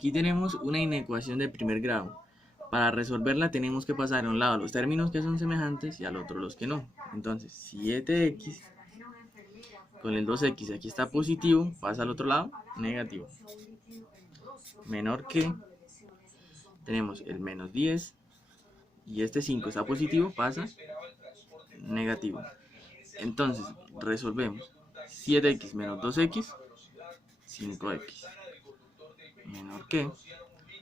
aquí tenemos una inecuación de primer grado. Para resolverla tenemos que pasar a un lado los términos que son semejantes y al otro los que no. Entonces 7x con el 2x, aquí está positivo, pasa al otro lado, negativo. Menor que, tenemos el menos 10 y este 5 está positivo, pasa negativo. Entonces resolvemos 7x menos 2x, 5x. Menor que,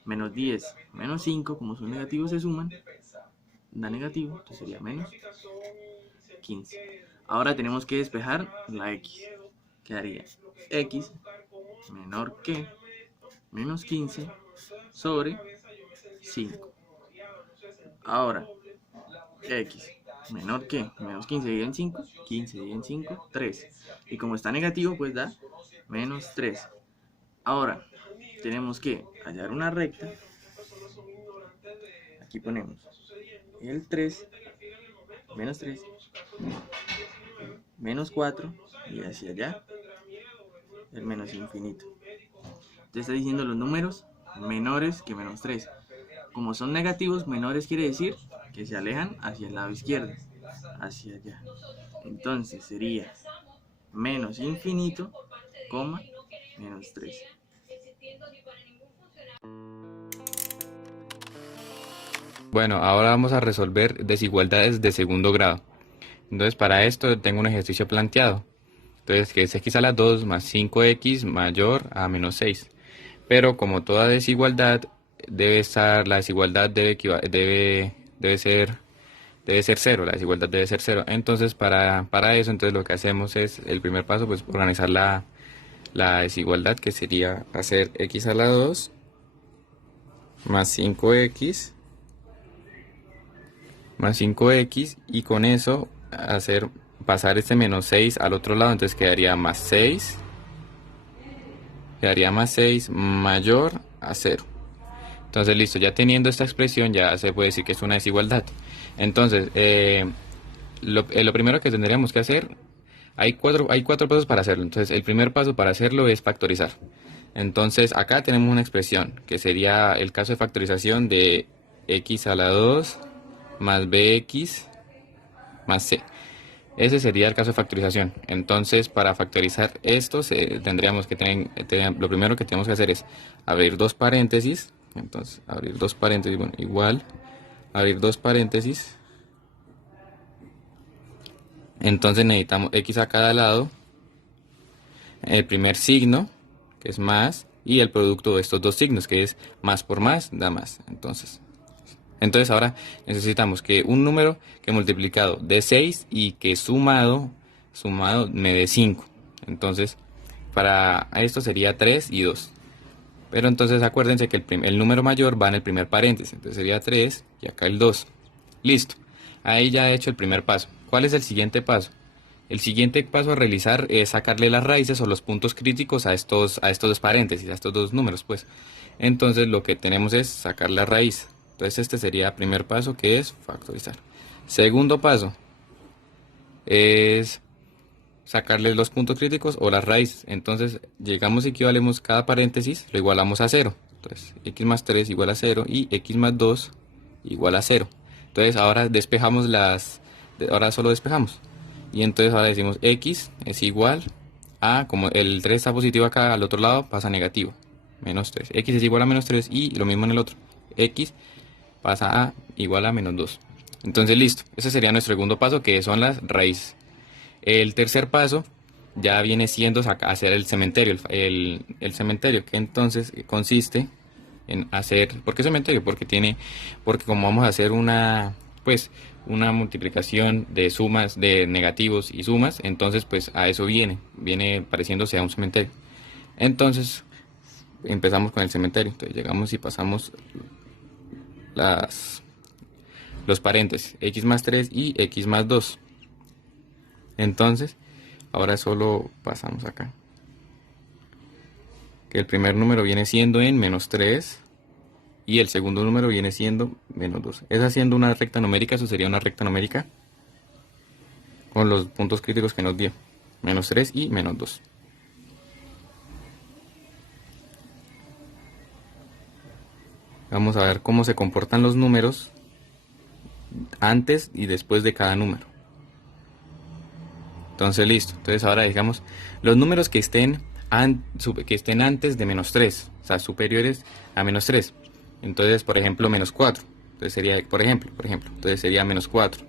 menos 10 menos 5, como son negativos se suman, da negativo, entonces sería menos 15. Ahora tenemos que despejar la x. Quedaría x menor que menos 15 sobre 5. Ahora, x menor que menos 15 dividido en 5, 15 dividido en 5, 3. Y como está negativo, pues da menos 3. Ahora, tenemos que hallar una recta. Aquí ponemos el 3, menos 3, menos 4, y hacia allá el menos infinito. Te está diciendo los números menores que menos 3. Como son negativos, menores quiere decir que se alejan hacia el lado izquierdo, hacia allá. Entonces sería menos infinito, coma, menos 3. Bueno, ahora vamos a resolver desigualdades de segundo grado. Entonces, para esto tengo un ejercicio planteado. Entonces, que es x a la 2 más 5x mayor a menos 6. Pero como toda desigualdad, la desigualdad debe ser cero, la desigualdad debe ser cero. Entonces, para eso, entonces lo que hacemos es, el primer paso, pues organizar la desigualdad, que sería hacer x a la 2 más 5x y con eso pasar este menos 6 al otro lado, entonces quedaría más 6 mayor a 0. Entonces listo, ya teniendo esta expresión ya se puede decir que es una desigualdad. Entonces, lo primero que tendríamos que hacer, hay cuatro pasos para hacerlo. Entonces el primer paso para hacerlo es factorizar. Entonces acá tenemos una expresión que sería el caso de factorización de x a la 2 más bx más c. Ese sería el caso de factorización. Entonces, para factorizar esto, tendríamos que lo primero que tenemos que hacer es abrir dos paréntesis. Entonces, abrir dos paréntesis, bueno, igual, abrir dos paréntesis. Entonces necesitamos x a cada lado, el primer signo, que es más, y el producto de estos dos signos, que es más por más, da más. Entonces ahora necesitamos que un número que multiplicado dé 6 y que sumado me dé 5. Entonces para esto sería 3 y 2. Pero entonces acuérdense que el número mayor va en el primer paréntesis. Entonces sería 3 y acá el 2. Listo. Ahí ya he hecho el primer paso. ¿Cuál es el siguiente paso? El siguiente paso a realizar es sacarle las raíces o los puntos críticos a estos dos paréntesis, a estos dos números, pues. Entonces lo que tenemos es sacar la raíz. Entonces este sería el primer paso, que es factorizar. Segundo paso es sacarle los puntos críticos o las raíces. Entonces llegamos y equivalemos cada paréntesis, lo igualamos a 0. Entonces x más 3 igual a 0 y x más 2 igual a 0. Entonces ahora ahora solo despejamos. Y entonces ahora decimos x es igual a, como el 3 está positivo acá, al otro lado pasa negativo, menos 3. X es igual a menos 3 y lo mismo en el otro. X pasa a igual a menos 2. Entonces listo, ese sería nuestro segundo paso, que son las raíces. El tercer paso ya viene siendo hacer el cementerio, el cementerio, que entonces consiste en hacer, ¿por qué cementerio? Porque como vamos a hacer una multiplicación de sumas, de negativos y sumas, entonces pues a eso viene pareciéndose a un cementerio. Entonces empezamos con el cementerio, entonces llegamos y pasamos los paréntesis, x más 3 y x más 2. Entonces, ahora solo pasamos acá, que el primer número viene siendo en menos 3 y el segundo número viene siendo menos 2. Es haciendo una recta numérica, eso sería una recta numérica con los puntos críticos que nos dio, menos 3 y menos 2. Vamos a ver cómo se comportan los números antes y después de cada número. Entonces listo. Entonces ahora digamos los números que estén antes de menos 3, o sea, superiores a menos 3. Entonces, por ejemplo, menos 4. Entonces sería, por ejemplo, entonces sería menos 4.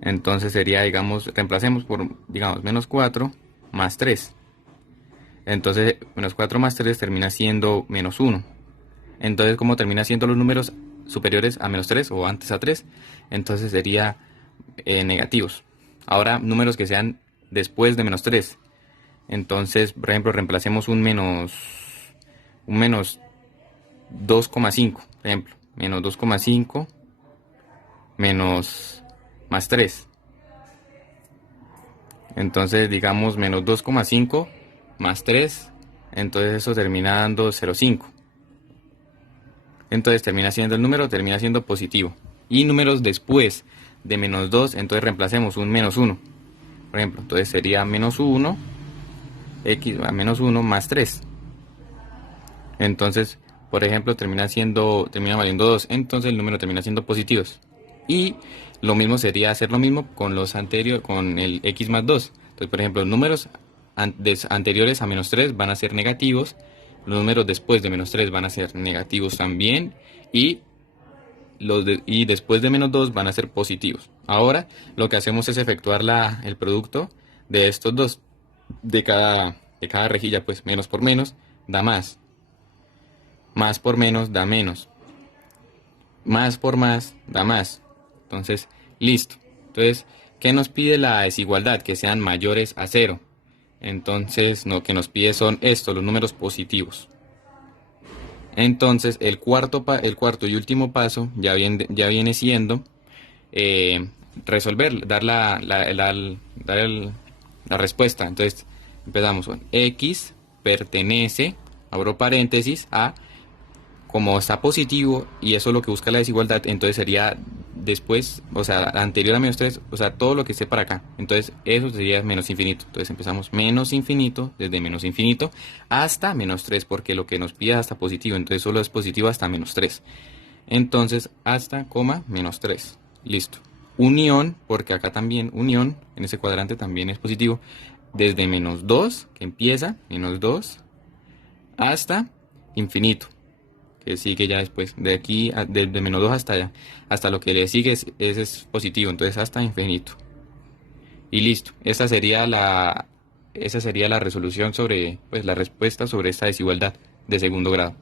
Entonces sería, digamos, reemplacemos por, digamos, menos 4 más 3. Entonces, menos 4 más 3 termina siendo menos 1. Entonces, como termina siendo los números superiores a menos 3 o antes a 3, entonces sería negativos. Ahora, números que sean después de menos 3. Entonces, por ejemplo, reemplacemos un menos 2,5, por ejemplo, menos 2,5 menos más 3. Entonces, digamos, menos 2,5 más 3, entonces eso termina dando 0,5. Entonces termina siendo el número, termina siendo positivo. Y números después de menos 2, entonces reemplacemos un menos 1. Por ejemplo, entonces sería menos 1, x a menos 1 más 3. Entonces, por ejemplo, termina valiendo 2. Entonces el número termina siendo positivos. Y lo mismo sería hacer lo mismo con los anteriores, con el x más 2. Entonces, por ejemplo, los números anteriores a menos 3 van a ser negativos. Los números después de menos 3 van a ser negativos también. Y después de menos 2 van a ser positivos. Ahora lo que hacemos es efectuar el producto de estos dos. De cada rejilla, pues menos por menos da más. Más por menos da menos. Más por más da más. Entonces, listo. Entonces, ¿qué nos pide la desigualdad? Que sean mayores a 0. Entonces, lo que nos pide son estos, los números positivos. Entonces, el cuarto y último paso ya viene siendo resolver, dar la respuesta. Entonces, empezamos con x pertenece, abro paréntesis, a, como está positivo, y eso es lo que busca la desigualdad, entonces sería después, o sea, anterior a menos 3, o sea, todo lo que esté para acá. Entonces, eso sería menos infinito. Entonces, empezamos menos infinito, desde menos infinito hasta menos 3, porque lo que nos pide es hasta positivo. Entonces, solo es positivo hasta menos 3. Entonces, hasta, coma, menos 3. Listo. Unión, porque acá también, unión, en ese cuadrante también es positivo, desde menos 2, que empieza, menos 2, hasta infinito, que sigue ya después, de aquí, desde menos 2 hasta allá, hasta lo que le sigue es positivo, entonces hasta infinito. Y listo, esa sería la resolución sobre, pues la respuesta sobre esta desigualdad de segundo grado.